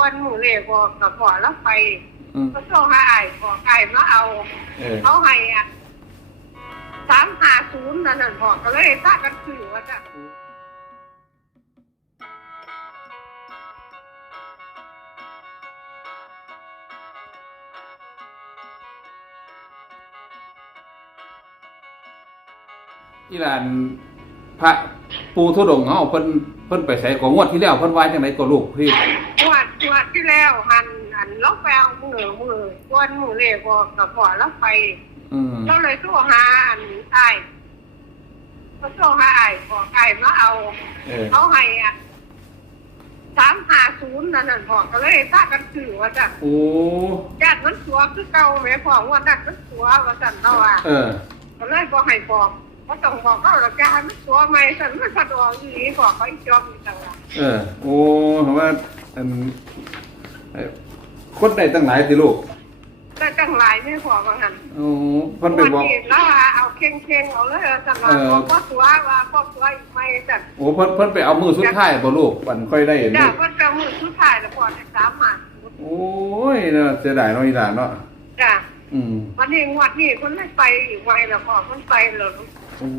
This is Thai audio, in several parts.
วันมือเลขบอกกับพอแล้วไปอืมเขาโทรหาไอ้บอกไอ้มาเอาเออเขาให้อะสามหาศูนย์นั่นน่ะบอกก็เลยพากันซื้อว่าจ้ะ อีหลานพระปูทุดงค์เฮาเพิ่นเพิ่นไปใส่ของงวดที่แล้วเพิ่นว่าจังไดก็ลูกพี่งวดงวดที่ แล้วหันหันล็อกแปลมือมือวันมือเลขบอกกับพอแล้วไปอืมเราเลยโทรหาอันไอ้เขาโทรหาไอ้บอกไอ้มาเอาเออเขาให้อะสามหาศูนย์นั่นน่ะบอกก็เลยพากันซื้อว่าจ้ะโอ้ญาติมันตัวคือเก่าแม่พ่อว่านั่นมันตัวว่าสั่นเราอะ เออ ก็เลยบอกให้บอกว่าต้องบอกเขาหรอกจ้ามันตัวใหม่สั่นมันสะดวกอีหลีบอกเขาอีกจอบอีกต่างหากเออ โอ้เพราะว่าอันเอ่อ คนได้ตั้งหลายสิลูกแต่จังหลายไม่พอว่างั้นโอ้เพิ่นไปวันบอกนี้เราว่าเอาเข่งเข่งๆเอาเลยสั่นว่าเออบอกว่าตัวว่าพ่อตัวอีกไหม่สั่นโอ้เพิ่นเพิ่นไปเอามือสุดท้ายบ่ลูกมันค่อยได้เห็นจ้าลูกเพิ่นจะมือสุดท้ายแล้วพอได้สามหาศูนย์โอ้ยเนาะเสียดายเนาะอีหลานเนาะจ้าอืมวันนี้งวดนี้เพิ่นไม่ไปอีกไวแล้วพอเพิ่นไปเลยโอ้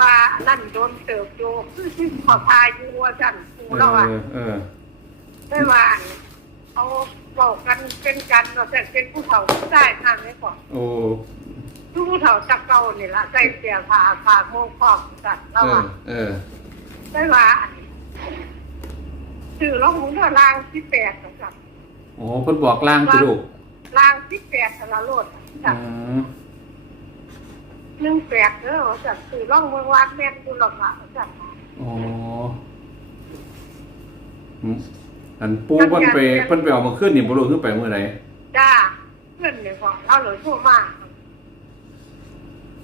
ว่านั่นโดนเติบโตคือที่ขอพาอยู่ว่าสั่นกูเอเราอะอเออได้ว่า เขาบอกกันเป็นกันเราจะเป็นผู้เฒ่าผู้ได้ทานไม่ก่อนโอ้ผู้เฒ่าจักเก่านี่ละใจเสียผ่าผ่าโมงคอกสัตว์เอเราออะเออ ได้ว่าสื่อลงมุนเธอลางที่แปดสัตว์โอ้เพิ่นบอกล่างสิลูกลางที่แปดสารโลดสัอืตว์มหนึ่งแปดเด้อสัตว์สื่อล่องเมืองวัดแม่นดูหรอกละสัตว์โอ้อืม อันปูเพิ่นไปเพิ่นไปเอามาขึ้นนี่บ่รู้คือไปมื้อใดจ้าเพื่อนเนี่ยบอกเราเลยโทรมา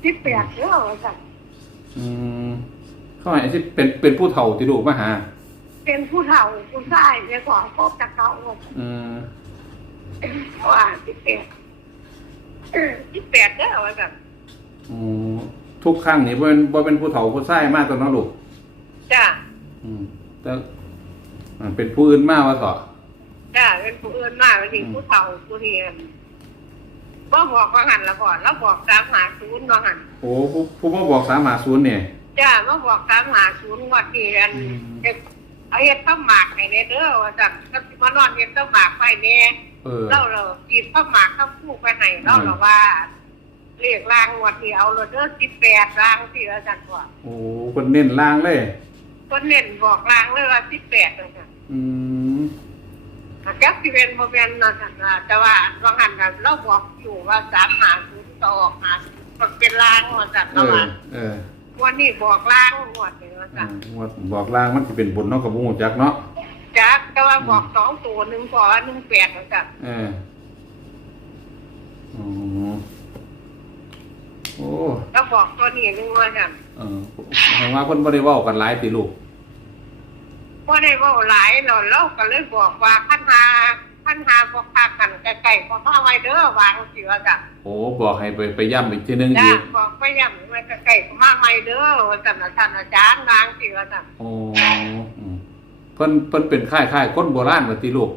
ที่แปดเด้อสัตว์อืมเขาให้สิเป็นเป็นผู้เฒ่าที่ลูกมาหา เป็นผู้เฒ่าผู้ชายเนี่ยของครอบจักเก่าอืมว่าที่แปดเออที่แปดเด้อว่าสัตว์อ๋อทุกครั้งนี่บ่เป็นบ่เป็นผู้เฒ่าผู้ชายมาตัวเนาะลูกจ้าอืมแต่ อ่าเป็นผู้อื่นมาว่าเถอะจ้าเป็นผู้อื่นมากเป็นผู้เฒ่าผู้เรียนบ่บอกว่าหันละก่อนแล้วบอกสามหาศูนย์ว่าหันโอ้ผู้ผู้มาบอก350เนี่ย จ้ามาบอกสามหาศูนย์วัดนี้อันอืมเด็กเอาเฮ็ดข้าวหมากให้แน่เด้อว่าจังก็สิมานอนเฮ็ดข้าวหมากไปแน่เออเล่าเรากินข้าวหมากข้าวคู่ไปให้เล่าเราว่าเรียกรางงวัดที่เอาโรเดอร์สิบแปดรางที่อาจารย์ว่าโอ้เพิ่นเน้นล่างเลย ก็เน้นบอกรางเลยว่าสิบแปดอาจารย์อืมจักสิเป็นโมเมนต์นะจ๊ะแต่ว่าบางหันกันเราบอกอยู่ว่าสามหาศูนย์ต่อออกหามันเป็นรางว่าจัดเอแล้วอว่าเออวันนี้บอกรางหมดเลยว่าอืจัดมว่าบอกล่างมันสิเป็นบุญเนาะกับบ่ฮู้จักเนาะจักแต่ว่าบอกสองตัวหนึ่งพอหนึ่งแปดว่าจัดเอออ๋อโอ้แล้วบอกตัวนี้หนึ่งว่าจัดเออแปลว่าเพิ่นบ่ได้เว้ากันหลายติลูก ว่าได้เว่าหลายเราเราก็เลยบอกว่าขั้นหาขั้นหาบอกพากันไกลๆพอมาไว้เด้อวางสิว่าจัดโอ้บอกให้ไปไปย้ำอีกทีนึงจ้าอีกบอกไปย้ำไว้ไกลๆพอมาใหม่เด้อว่าจัดนะท่านอาจารย์วางสิว่าจัดโอ้อืมเพิ่นเพิ่นเป็นค่ายค่ายคนโบราณว่าติลูก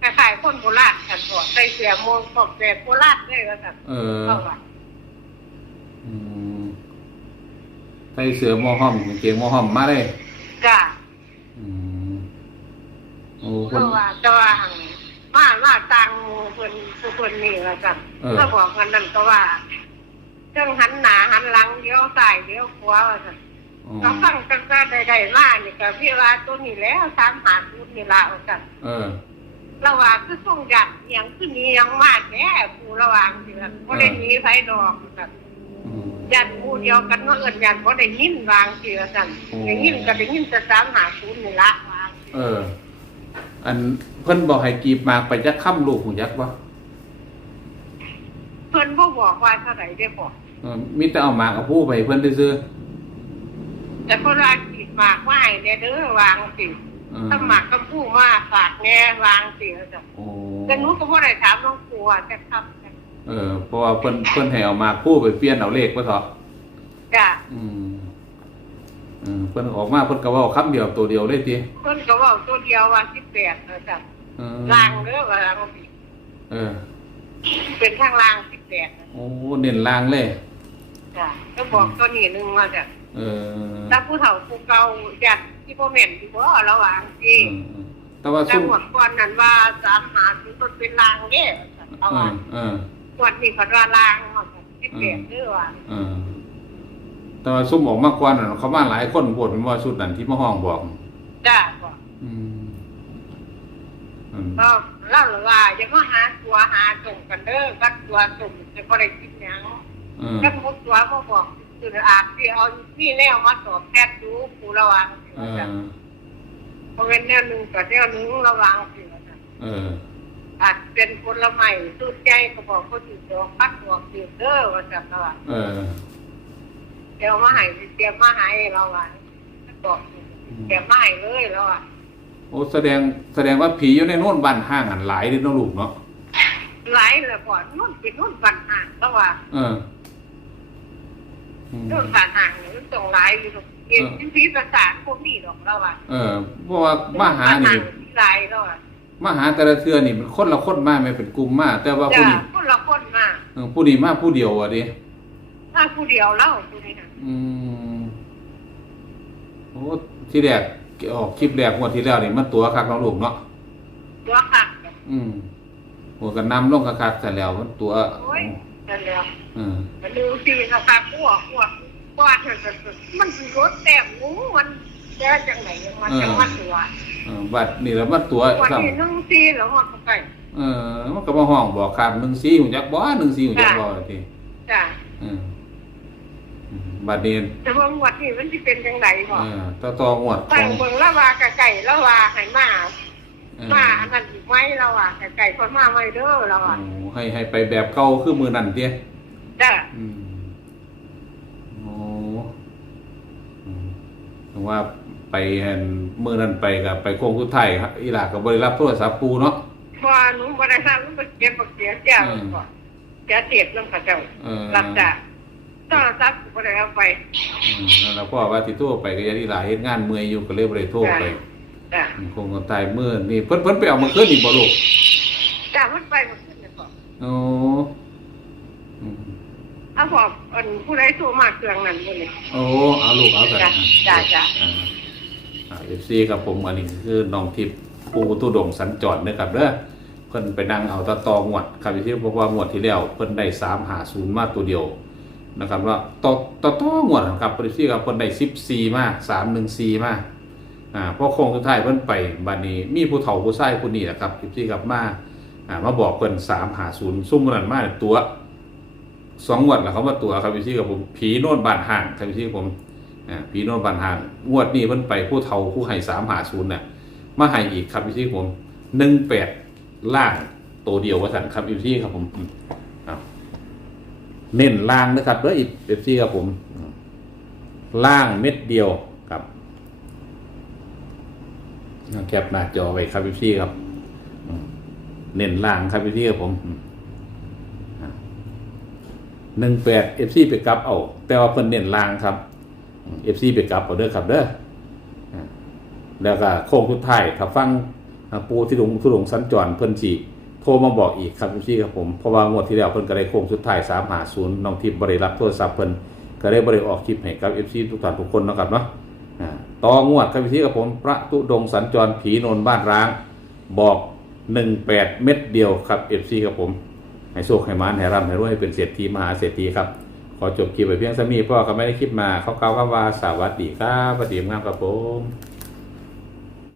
คล้ายๆคนโบราณกันตัวใส่เสียโมงบอกเสียโบราณเลยว่าจัดเออเอาว่าอืมใส่เสื้อหมอห้อมกางเกงหมอห้อมมาเลยจ้าอืม โอ้เพเพิ่นราะว่าจะว่าหั่นมามาต่างหมู่เพิ่นผู้เพิ่นนี่ว่าจัดเออถ้าบอกกันนั่นก็ว่าเรื่องหันหน้าหันหลังเลี้ยวซ้ายเลี้ยวขวาว่าจัดอ๋อก็ฟังกันก็ได้ได้มานี่ก็พี่ว่าตัวนี้แล้วสามหาชุดนี่ละว่าจัดเออ ระหว่างคือส่งยัดเอียงขึ้นนี้ยังมากแน่ผู้ระหว่างสิล่ะบ่ได้หนีไผดอกจัดอืม ยันผู้เดียวกันว่าเอิ้นยันบ่ได้ยินวางสิว่าซั่นโอ้ได้ยินก็ได้ยินแต่สามหาชุดนี่ละวางเออ อันเพิ่นบอกให้กีบหมากไปจักค่ำลูกหูยักษ์บ่เพิ่นบ่บอกว่าเท่าไหร่ได้บอกเออมีแต่เอาหมากเอาผู้ไปให้เพิ่นซื่อแต่เพิ่นว่าสิฝากไว้แน่เด้อวางสิๆเออถ้าหมากกับผู้มาฝากแน่วางสิว่าซั่นโอ้แต่หนูก็บ่ได้ถามน้องครูว่าจะทำจังเออเพราะว่าเพิ่นเพิ่นให้เอาหมากผู้ไปเปลี่ยนเอาเลขว่าเถอะจ้ะอืมอืม เพิ่นออกมาเพิ่นก็เว้าคำเดียวตัวเดียวเลยติเพิ่นก็เว้าตัวเดียวว่า18ว่าซั่นอเออลางเด้อว่าลางบ่ผิดเออ เป็นทางลางสิบแปดโอ้เน้นลางเลย จ้ะก็บอกตัวนี้หนึงว่าจะเออถ้าผู้เฒ่าผู้เก่าจัดที่พ่อแม่นที่บ่ระหว่างเอที่อแต่ว่าจัซุ่งมหวัดก่อนนั้นว่าสามหาถึงต้นเป็นลางเด้เอาเอว่าอเออวันนี้พัดว่าลางว่าสิบแปดเด้อว่า เออ แต่ว่าซุ่มออกมากกว่านั้นเขามาหลายคนบทเป็นว่าชุดนั้นที่มาห้องบอก จ้าก็อืมอืมก็เล่าเลยว่าอย่ามาหาตัวหาส่งกันเด้อกัดตัวส่งจะบ่ได้คิดหยังเออกัดมุดตัวบ่บอกคืออาจสิเอานี่แนวมาสอบแทนดูผู้ระวังเออเพราะเป็นแนวหนึงกับแนวหนึงระวังสิว่าจ้ะเอออาจเป็นผลไม้สุดใจก็บอกเขาอยู่ดอกพัดดอกเดือเด้อว่าจังว่าเออ เดี๋ยวมาให้เตรียมมาให้เราว่าบอกเตรียมมาให้เลยแล้วอะโอ้แสดงแสดงว่าผีอยู่ในโน่นบ้านห้างอันหลายเดิเนาะลูกเนาะหลายเลยก่อนนู่นเป็นนู่นบันห่างแล้วว่าเอออืมนู่นบันห่างนี่มันต้องหลายอยู่ตรงเกี่ยวกับพิประสานพวกนี้ดอกแล้วอะเออเพราะว่ามาหานี่ที่ หลายแล้วอะมาหาแต่ละเทือนี่มันคนละคนมาไม่เป็นกลุ่มมาแต่ว่าจ้ะผู้นี้คนละคนมา เออผู้นี้มาผู้เดียวอะดิ ถ้าผู้เดียวเล่าผู้นี้นะอืมโอ้ที่แรกออกคลิปแรกงวดที่แล้วนี่มันตัวคักน้องลูกเนาะตัวหักอืมหัวกันนำลงคักๆแต่แล้วมันตัวโอ้ยนั่นแหละเออมันดูสิค่ะค่ะกลัวกลัวกลัวเถอะมันสิรถแต้มงูมันแก้จังไหนมันจังมันตัวเออบัดนี่แล้วมันตัววันซ้นี้นึ่งซีแล้วมันก็ไปำเออมันก็มาห้องบอกครับหนึ่งสีหุ่นจักบ่หนึ่งสีหุ่นจักบ่ทีจ้ะ เอออืม บัดนี้แต่ว่าวันนี้มันสิเป็นจังไหนบ่เออต่อต่องวดขตั้องงเบิ่งละว่ากะไก่ละว่าให้มาเออมาอันนั้นอีกไว้ละว่ากะไก่คนมาไว้เด้อละว่าโอ้ให้ให้ไปแบบเก่าคือมือนั่นเตี้ยจ้ะอืมโอ้อืมถึงว่าไปเห็นมือนั่นไปกับไปโค้งสุดท้ายครับอีหลากับบริรับโทรศัพท์ปูเนาะว่าหนูบ่ได้ทราบมันเก็บบ่เสียเจ้าบ่เสียเจ็บนำเขาเจ้าเออรับจ้ะ โทรศัพท์บ่ได้เอาไปอืมนั่นแหล้วพ่อว่าที่โทรไปก็ยังอีหลาเฮ็ดงานเมื่อยอยู่ก็เลยบ่ได้โทรไปจ้ะอืมโค้งสุดท้ายมือนี่เพิ่นเพิ่นไปเอามาคืนอีกบ่ลูกจ้ะมันไปบ่ขึ้นเลยบ่โอ้อืมเอาบอกอันผู้ใดโทรมาเครื่องนั้นบ่นี่ โอ้เอาลูกเอาแต่จ้ะจ้ะจ้ะ อ่าเอฟซีกับผมอันนี้คือน้องทิพย์ปูทุดงสัญจรนะครับเด้อเพิ่นไปนั่งเอาตะตองวดครับที่เพราะว่างวดที่แล้วเพิ่นได้สามหาศูนย์มาตัวเดียว นะครับว่าต่อต่อต่องวดครับเอฟซีกับเพิ่นได้สิบสี่มาสามหนึ่งสี่มาอ่าพอโค้งสุดท้ายเพิ่นไปบัดนี้มีผู้เฒ่าผู้ชายคนนี้นะครับเอฟซีกับมาอ่ามาบอกเพิ่นสามหาศูนย์ซุ่มมันมาตัวสองงวดแล้วเขามาตัวครับเอฟซีกับผมผีโน่นบานห่างครับเอฟซีกับผมอ่าพี่โน่นบันห่างงวดนี้เพิ่นไปผู้เฒ่าผู้ให้สามหาศูนย์น่ะมาให้อีกครับพี่ที่ผมหนึ่งแปดล่างตัวเดียวว่าสันครับพี่ที่ครับผม เน้นล่างนะครับแล้วอีเอฟซีครับผมล่างเม็ดเดียวครับแคปหน้าจอไว้ครับพี่ที่ครับเน้นล่างครับพี่ที่ครับผมหนึ่งแปดเอฟซีไปกลับเอาแต่ว่าเพิ่นเน้นล่างครับเอฟซีไปกลับเอาเด้อครับเด้อแล้วก็โค้งสุดท้ายถ้าฟังปูที่หลงทุหลงสัญจรเพิ่นสิ โทรมาบอกอีกครับเอฟซีครับผมเพราะว่างวดที่แล้วเพิ่นก็ได้โค้งสุดท้าย350น้องทิพย์บ่ได้รับโทรศัพท์เพิ่นก็ได้บ่ได้ออกคลิปให้กับเอฟซีทุกท่านทุกคนนะครับเนาะต่องวดครับเอฟซีครับผมพระตุดงสัญจรผีนนบ้านร้าง บอก18เม็ดเดียวครับเอฟซีครับผมให้โชคให้มานให้ร่ำให้รวยให้เป็นเศรษฐีมหาเศรษฐีครับขอจบคลิปไปเพียงสามีพ่อก็ไม่ได้คลิปมาเขาเกล่าวคำว่าสวัสดีครับสวัสดีครับผม